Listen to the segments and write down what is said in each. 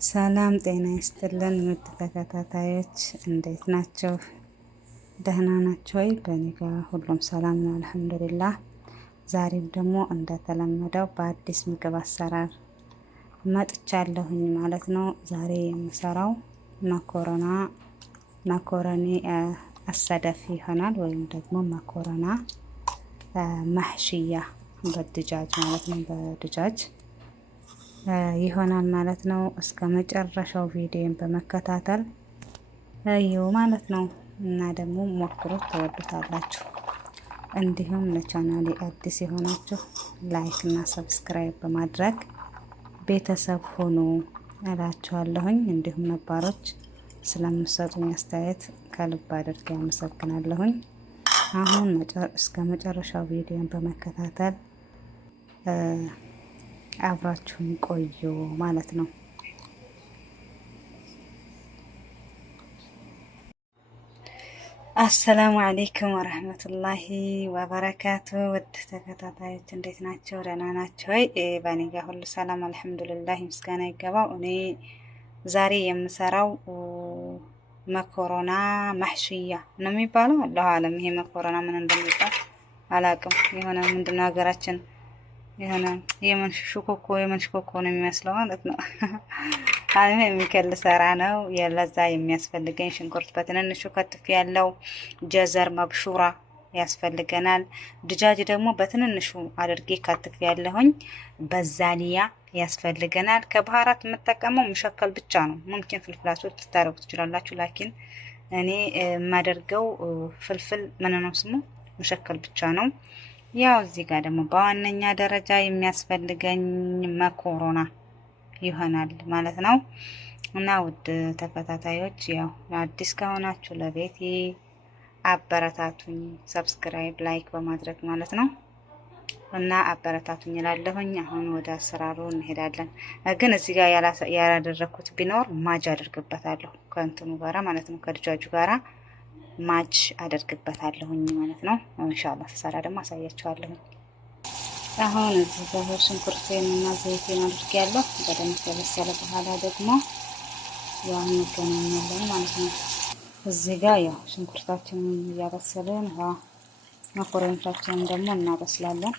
ሰላም ጤና ይስጥልን ውድ ተከታታዮች እንዴት ናቸው? ደህና ናቸው ወይ? በእኔ ጋር ሁሉም ሰላም ነው አልሐምዱሊላህ። ዛሬም ደግሞ እንደተለመደው በአዲስ ምግብ አሰራር መጥቻለሁኝ ማለት ነው። ዛሬ የምሰራው መኮረኒ አሰደፊ ይሆናል ወይም ደግሞ መኮረና ማህሽያ በድጃጅ ማለት ነው። በድጃጅ ይሆናል ማለት ነው። እስከ መጨረሻው ቪዲዮን በመከታተል እዩ ማለት ነው እና ደግሞ ሞክሩት ተወዱታላችሁ። እንዲሁም ለቻናሌ አዲስ የሆናችሁ ላይክ እና ሰብስክራይብ በማድረግ ቤተሰብ ሆኑ እላችኋለሁኝ። እንዲሁም ነባሮች ስለምሰጡኝ አስተያየት ከልብ አድርጌ አመሰግናለሁኝ። አሁን እስከ መጨረሻው ቪዲዮን በመከታተል አብራችሁን ቆዩ ማለት ነው። አሰላሙ አለይኩም ወረህመቱላሂ ወበረካቱ። ውድ ተከታታዮች እንዴት ናቸው? ደህና ናቸው ወይ? በእኔ ጋር ሁሉ ሰላም አልሐምዱሊላህ፣ ምስጋና ይገባው። እኔ ዛሬ የምሰራው መኮረና ማህሽያ ነው የሚባለው። አላሁ አለም ይሄ መኮረና ምን እንደሚባል አላቅም። የሆነ ምንድነው ሀገራችን የሆነ የመንሽኮኮ ነው የሚመስለው ማለት ነው። አሁን የሚከል ሰራ ነው የለዛ የሚያስፈልገኝ ሽንኩርት በትንንሹ ከትፍ ያለው ጀዘር መብሹራ ያስፈልገናል። ድጃጅ ደግሞ በትንንሹ አድርጌ ከትፍ ያለሁኝ በዛሊያ ያስፈልገናል። ከባህራት የምጠቀመው መሸከል ብቻ ነው። ሙምኪን ፍልፍላሶች ልታረጉ ትችላላችሁ። ላኪን እኔ የማደርገው ፍልፍል ምን ነው ስሙ መሸከል ብቻ ነው። ያው እዚህ ጋር ደግሞ በዋነኛ ደረጃ የሚያስፈልገኝ መኮረና ይሆናል ማለት ነው። እና ውድ ተከታታዮች ያው አዲስ ከሆናችሁ ለቤቴ አበረታቱኝ፣ ሰብስክራይብ ላይክ በማድረግ ማለት ነው። እና አበረታቱኝ እላለሁኝ። አሁን ወደ አሰራሩ እንሄዳለን። ግን እዚህ ጋር ያላደረኩት ቢኖር ማጅ አደርግበታለሁ ከእንትኑ ጋራ ማለት ነው፣ ከድጃጁ ጋራ ማጅ አደርግበታለሁኝ ማለት ነው። ኢንሻአላህ ሰራ ደግሞ አሳያችኋለሁ። አሁን እዚህ ጋር ሽንኩርቴን እና ዘይቴን አድርጌያለሁ። በደንብ ከበሰለ በኋላ ደግሞ ያው እንገናኛለን ማለት ነው። እዚህ ጋር ያው ሽንኩርታችንን እያበሰልን መኮረኒያችንን ደግሞ እናበስላለን።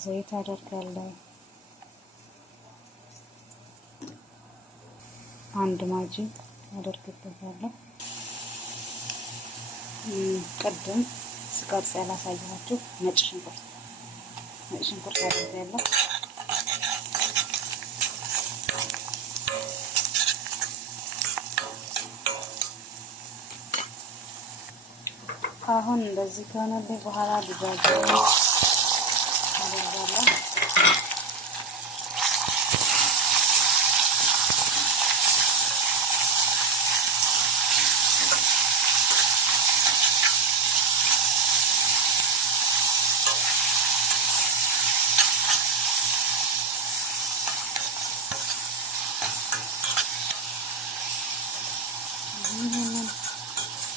ዘይት አደርጋለሁ። አንድ ማጂ አደርግበታለሁ። ቅድም ስቀርጽ ያላሳየኋችሁ ነጭ ሽንኩርት አደርጋለሁ። አሁን እንደዚህ ከሆነልኝ በኋላ ድጃጅ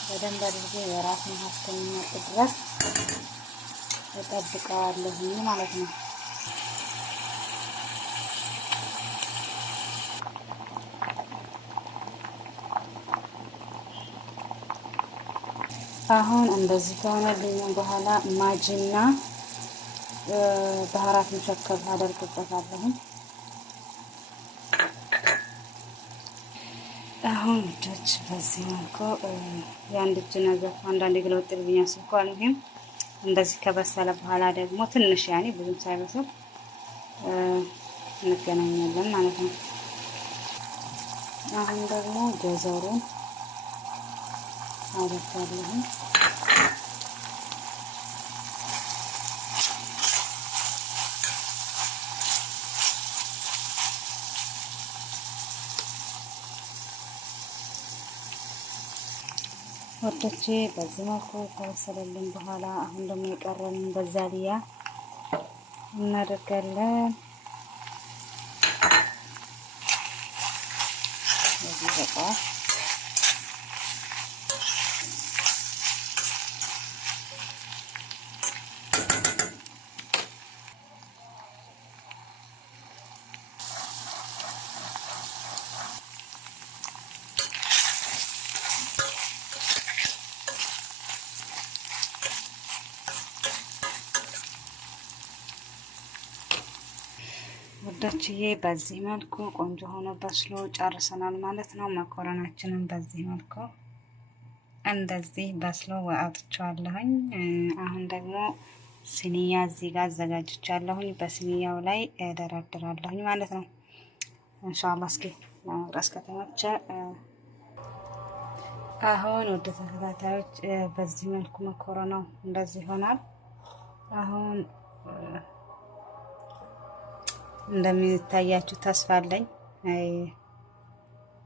በደንብ አድርጌ የራሱን እስከሚመጥ ድረስ እጠብቀዋለሁ ማለት ነው። አሁን እንደዚህ ከሆነልኝ በኋላ ማጂና ባህራት መሸከል አደርግበታለሁ። አሁን ልጆች በዚህ መልኩ የአንድ እጅ ነገር አንዳንድ ግለውጥ ልብኛ ስልኳል። ይሄም እንደዚህ ከበሰለ በኋላ ደግሞ ትንሽ ያኔ ብዙም ሳይበስል እንገናኛለን ማለት ነው። አሁን ደግሞ ጀዘሩን አደርጋለሁ። ወጥቼ በዚህ መልኩ ከበሰለልን በኋላ አሁን ደግሞ የቀረንን በዛሊያ እናደርጋለን። እዚህ በቃ ውዶችዬ በዚህ መልኩ ቆንጆ ሆኖ በስሎ ጨርሰናል ማለት ነው። መኮረናችንን በዚህ መልኩ እንደዚህ በስሎ አውጥቼዋለሁኝ። አሁን ደግሞ ሲኒያ እዚህ ጋር አዘጋጅቻለሁኝ። በሲኒያው ላይ እደረድራለሁኝ ማለት ነው። ኢንሻአላህ እስኪ ለመቅረስ ከተመቸ አሁን ወደ ተከታታዮች በዚህ መልኩ መኮረናው እንደዚህ ይሆናል። አሁን እንደሚታያችሁ ተስፋ አለኝ።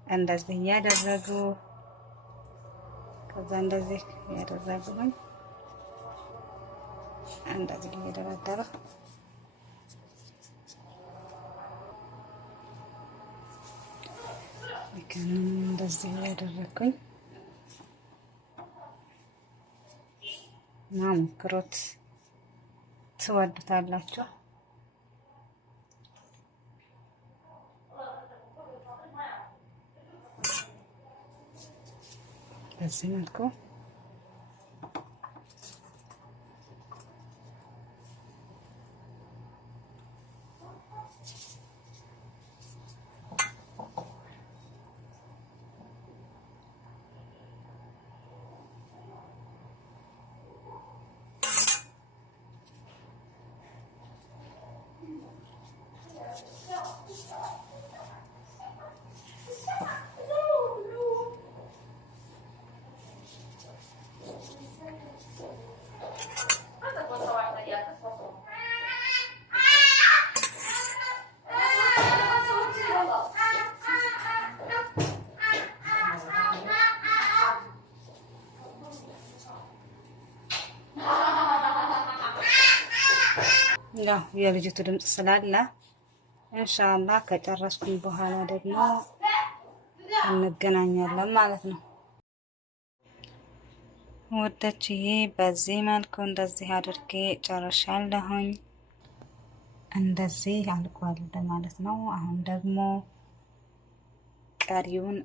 እንደዚህ እያደረጉ ከዛ እንደዚህ ያደረጉኝ እንደዚህ እየደረደረ እንደዚህ ያደረኩኝ እና ሞክሩት፣ ትወዱታላችሁ። በዚህ መልኩ ያው የልጅቱ ድምጽ ስላለ ኢንሻአላህ ከጨረስኩኝ በኋላ ደግሞ እንገናኛለን ማለት ነው። ወደችዬ በዚህ መልኩ እንደዚህ አድርጌ ጨርሻለሁኝ። እንደዚህ አልቋል ማለት ነው። አሁን ደግሞ ቀሪውን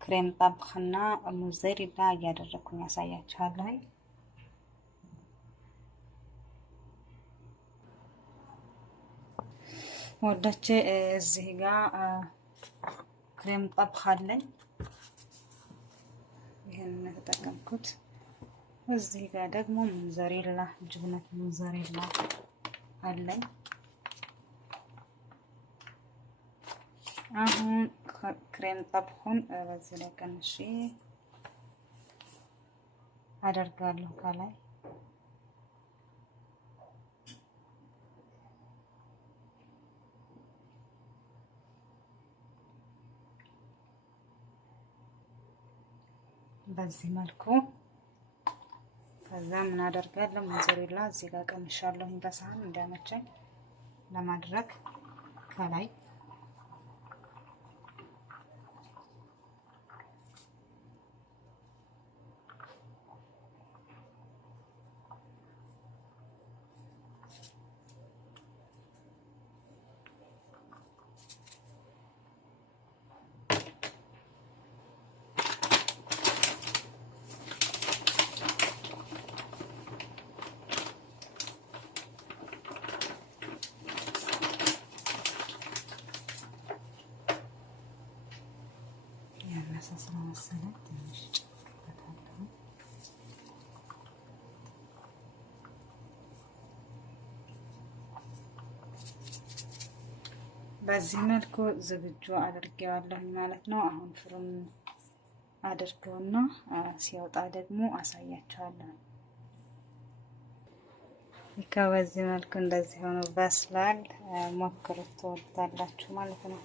ክሬም ጠብኽና ሙዘሪላ እያደረኩኝ ያሳያችኋለሁ። ወደች እዚህ ጋር ክሬም ጠብኽ አለኝ። ይሄንን የተጠቀምኩት። እዚህ ጋር ደግሞ ሙዘሬላ ጅብነት ሙዘሬላ አለኝ። አሁን ክሬም ጠብኹን በዚህ ላይ ቀንሼ አደርጋለሁ ከላይ በዚህ መልኩ። ከዛ ምን አደርጋለሁ ሙዘሬላ እዚህ ጋር ቀምሻለሁ በሳህን እንዲያመቸኝ ለማድረግ ከላይ ስለመሰለኝ ትንሽ ጨምርበታለሁ። በዚህ መልኩ ዝግጁ አድርጌዋለሁ ማለት ነው። አሁን ፍሩን አድርገውና ሲወጣ ደግሞ አሳያችኋለሁ። በዚህ መልኩ እንደዚህ ሆኖ በስሏል። ሞክሩት፣ ትወዱታላችሁ ማለት ነው።